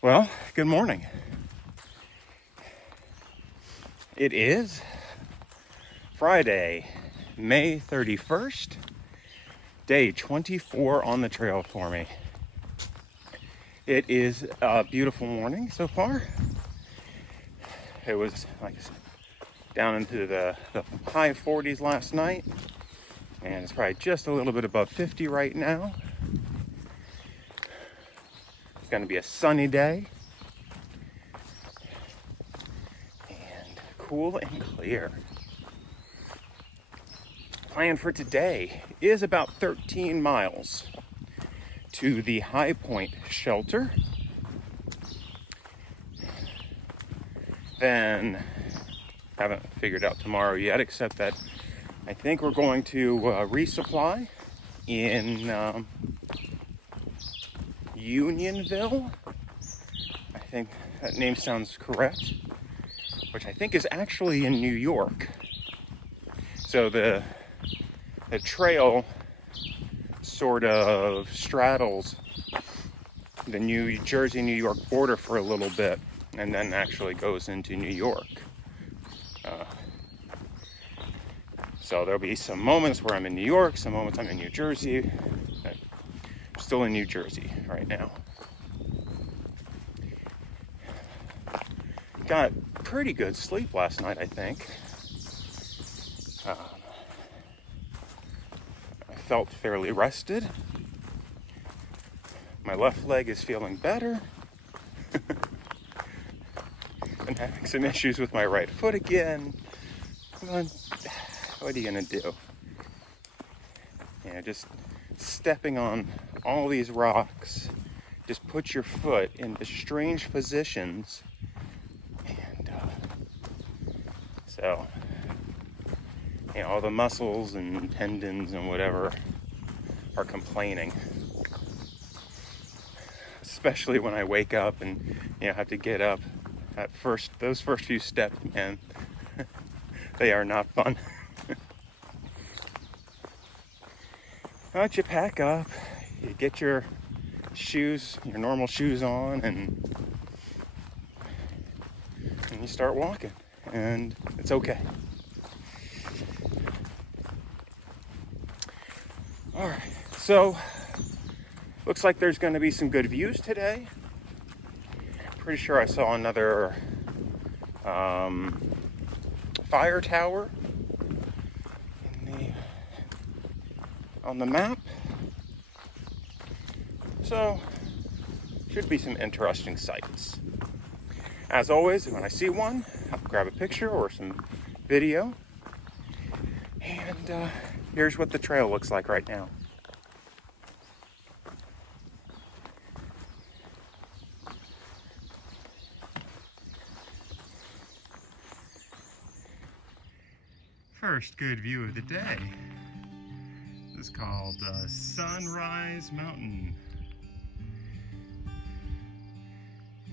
Well, good morning. It is Friday, May 31st, day 24 on the trail for me. It is a beautiful morning so far. It was, like I said, down into the high 40s last night, and it's probably just a little bit above 50 right now. It's going to be a sunny day and cool and clear. Plan for today is about 13 miles to the High Point shelter. Then, haven't figured out tomorrow yet, except that I think we're going to resupply in Unionville. I think that name sounds correct, which I think is actually in New York. So the trail sort of straddles the New Jersey, New York border for a little bit, and then actually goes into New York. So there'll be some moments where I'm in New York, some moments I'm in New Jersey. I'm still in New Jersey right now. Got pretty good sleep last night, I think. I felt fairly rested. My left leg is feeling better. I'm having some issues with my right foot again. What are you gonna do? Yeah, just stepping on all these rocks. Just put your foot into strange positions. And so, you know, all the muscles and tendons and whatever are complaining. Especially when I wake up and, you know, have to get up. Those first few steps, man, they are not fun. But you pack up, you get your shoes, your normal shoes on, and you start walking, and it's okay. All right, so looks like there's going to be some good views today. Pretty sure I saw another fire tower on the map. So, should be some interesting sights. As always, when I see one, I'll grab a picture or some video. And here's what the trail looks like right now. First good view of the day. This is called Sunrise Mountain.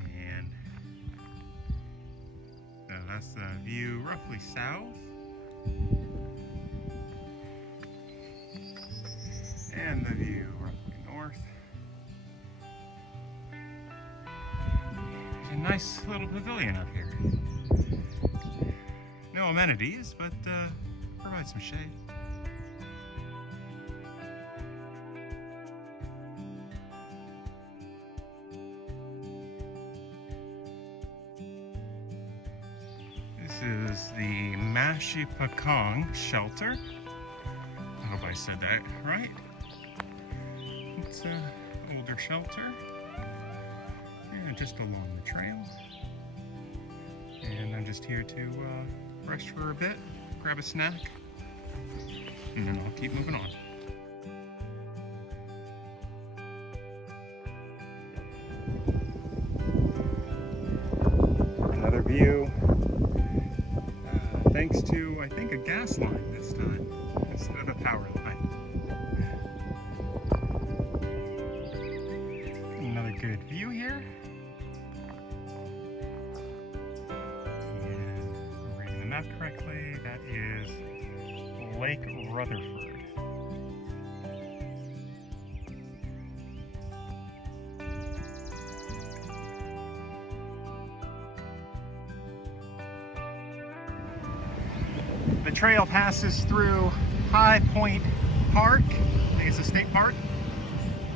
And that's the view roughly south. And the view roughly north. There's a nice little pavilion up here. No amenities, but provide some shade. This is the Mashipacong shelter. I hope I said that right. It's an older shelter. And just along the trail. And I'm just here to rest for a bit, grab a snack, and then I'll keep moving on. Another view, thanks to, I think, a gas line this time, instead of a power line. Another good view here. Correctly, that is Lake Rutherford. The trail passes through High Point Park. I think it's a state park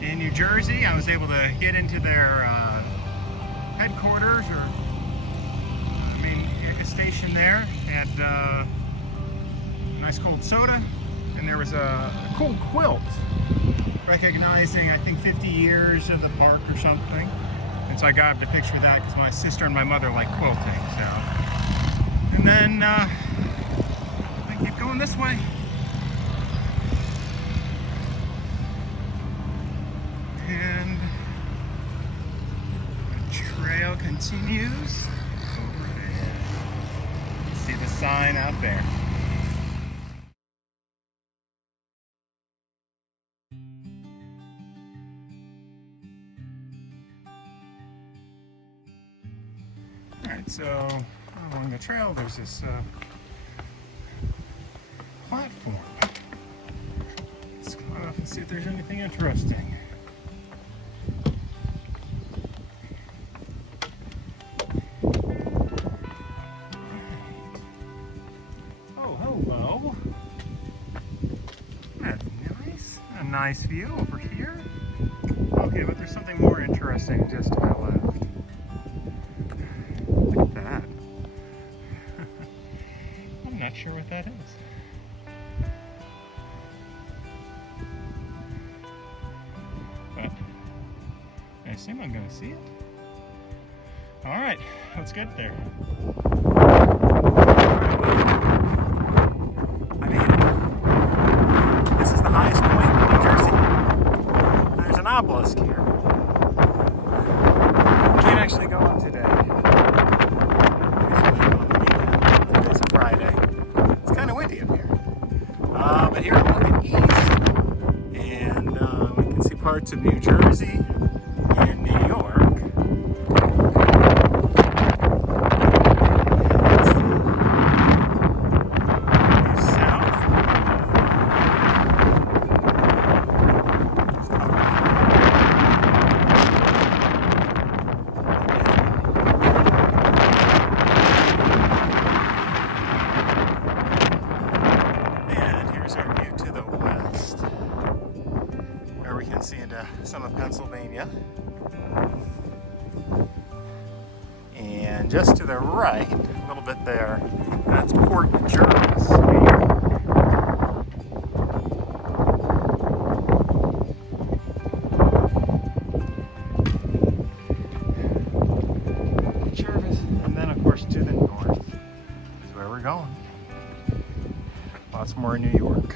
in New Jersey. I was able to get into their headquarters, or main station there. Had a nice cold soda, and there was a cool quilt recognizing, I think, 50 years of the park or something. And so I grabbed a picture of that because my sister and my mother like quilting. So, and then I keep going this way. And the trail continues over there. See the sign out there. Alright, so along the trail there's this platform. Let's come off and see if there's anything interesting. Oh, hello. That's nice. A nice view over here. Okay, but there's something more interesting just to my left. Look at that. I'm not sure what that is. But I assume I'm going to see it. Alright, let's get there. I mean, this is the highest point in New Jersey. There's an obelisk here. Can't actually go up today. Today's a Friday. It's kind of windy up here. But here I'm looking east, and we can see parts of New Jersey and New York. Some of Pennsylvania, and just to the right, a little bit there, that's Port Jervis. Jervis, and then of course to the north is where we're going. Lots more in New York.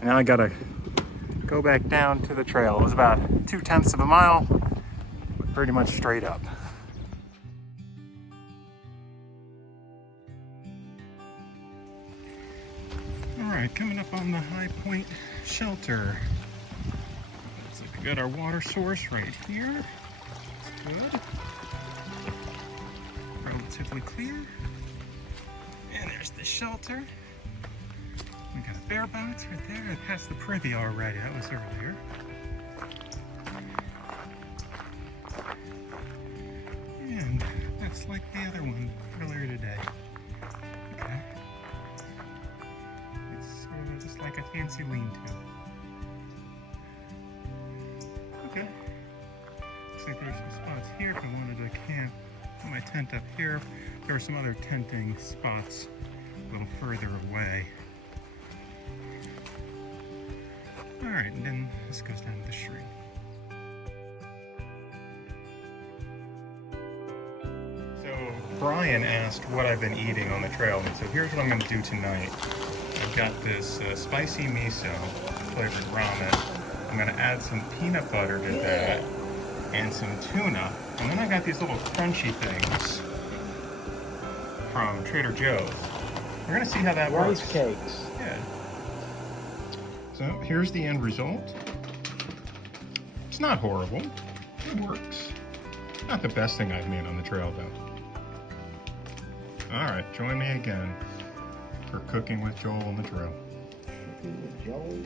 Now I gotta go back down to the trail. It was about 0.2 of a mile, pretty much straight up. All right, coming up on the High Point shelter. Looks like we got our water source right here. That's good. Relatively clear. And there's the shelter. We got a bear box right there. I passed the privy already. That was earlier. And that's like the other one earlier today. Okay. It's sort of just like a fancy lean-to. Okay. Looks like there's some spots here if I wanted to camp. Put my tent up here. There are some other tenting spots a little further away. Alright, and then this goes down the street. So Brian asked what I've been eating on the trail, and so here's what I'm going to do tonight. I've got this spicy miso flavored ramen. I'm going to add some peanut butter to that and some tuna. And then I got these little crunchy things from Trader Joe's. We're going to see how that works. Rice cakes. Yeah. So here's the end result. It's not horrible. It works. Not the best thing I've made on the trail, though. All right, join me again for cooking with Joel on the trail. Cooking with Joel.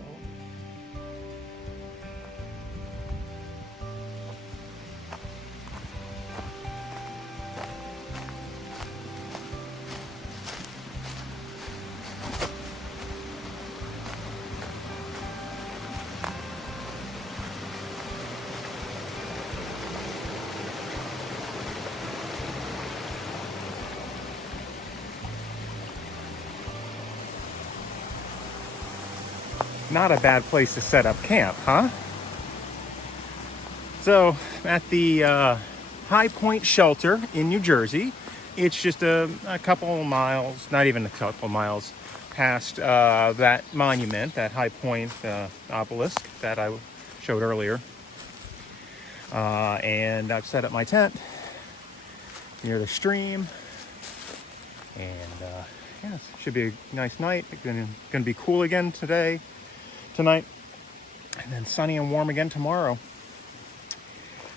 Not a bad place to set up camp, huh? So, at the High Point Shelter in New Jersey, it's just a couple miles, not even a couple miles, past that monument, that High Point obelisk that I showed earlier. And I've set up my tent near the stream. And yeah, it should be a nice night. It's gonna be cool again tonight, and then sunny and warm again tomorrow.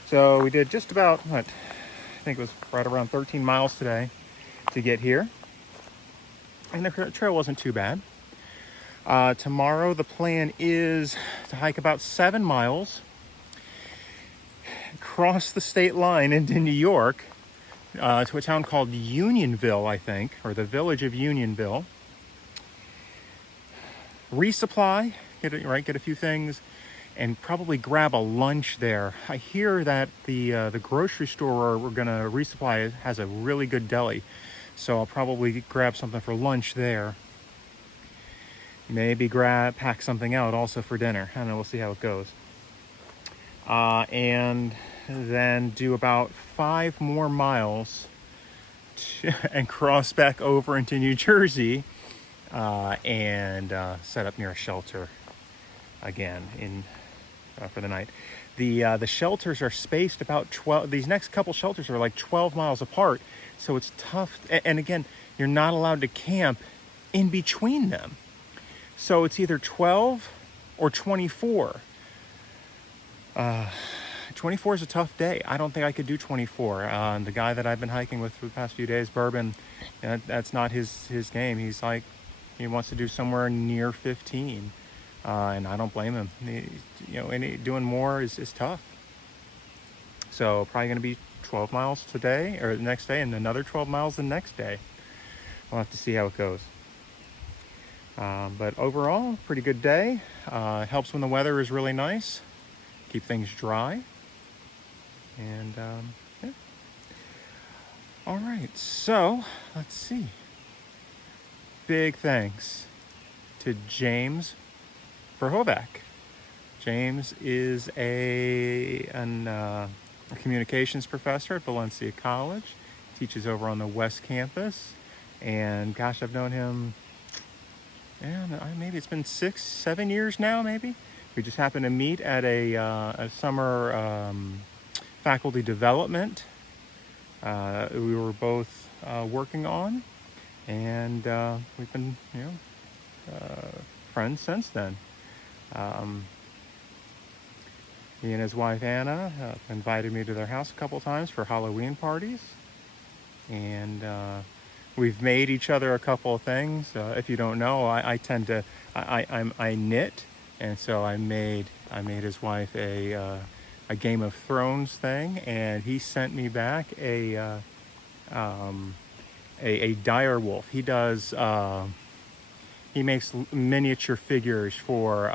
So we did just about, I think it was right around 13 miles today to get here. And the trail wasn't too bad. Tomorrow the plan is to hike about 7 miles, cross the state line into New York, to a town called Unionville, I think, or the village of Unionville. Resupply, get a few things, and probably grab a lunch there. I hear that the grocery store we're gonna resupply has a really good deli, so I'll probably grab something for lunch there. Maybe pack something out also for dinner. I don't know. We'll see how it goes. And then do about 5 more miles and cross back over into New Jersey. And set up near a shelter again for the night. The shelters are spaced about 12. These next couple shelters are like 12 miles apart, so it's tough. And again, you're not allowed to camp in between them, so it's either 12 or 24. 24 is a tough day. I don't think I could do 24. The guy that I've been hiking with for the past few days, Bourbon, that's not his game. He's like, he wants to do somewhere near 15, and I don't blame him. Doing more is tough. So probably going to be 12 miles today or the next day, and another 12 miles the next day. We'll have to see how it goes. But overall, pretty good day. It helps when the weather is really nice. Keep things dry. And yeah. All right, so let's see. Big thanks to James Verhoeven. James is a communications professor at Valencia College. Teaches over on the West Campus. And gosh, I've known him, maybe it's been 6-7 years now, maybe. We just happened to meet at a summer faculty development we were both working on. And we've been, friends since then. He and his wife Anna invited me to their house a couple times for Halloween parties, and we've made each other a couple of things. If you don't know, I tend to I knit, and so I made his wife a Game of Thrones thing, and he sent me back a dire wolf. He does. He makes miniature figures for.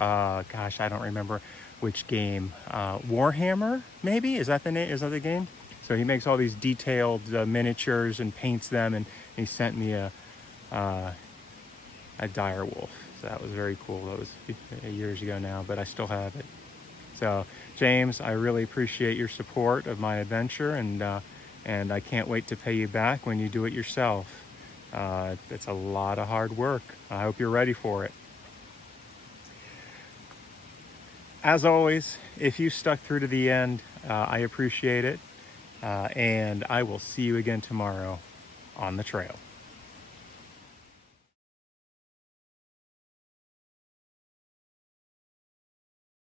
Gosh, I don't remember which game. Warhammer, maybe, is that the name? Is that the game? So he makes all these detailed miniatures and paints them, and he sent me a dire wolf. So that was very cool. That was years ago now, but I still have it. So James, I really appreciate your support of my adventure, and I can't wait to pay you back when you do it yourself. It's a lot of hard work. I hope you're ready for it. As always, if you stuck through to the end, I appreciate it. And I will see you again tomorrow on the trail.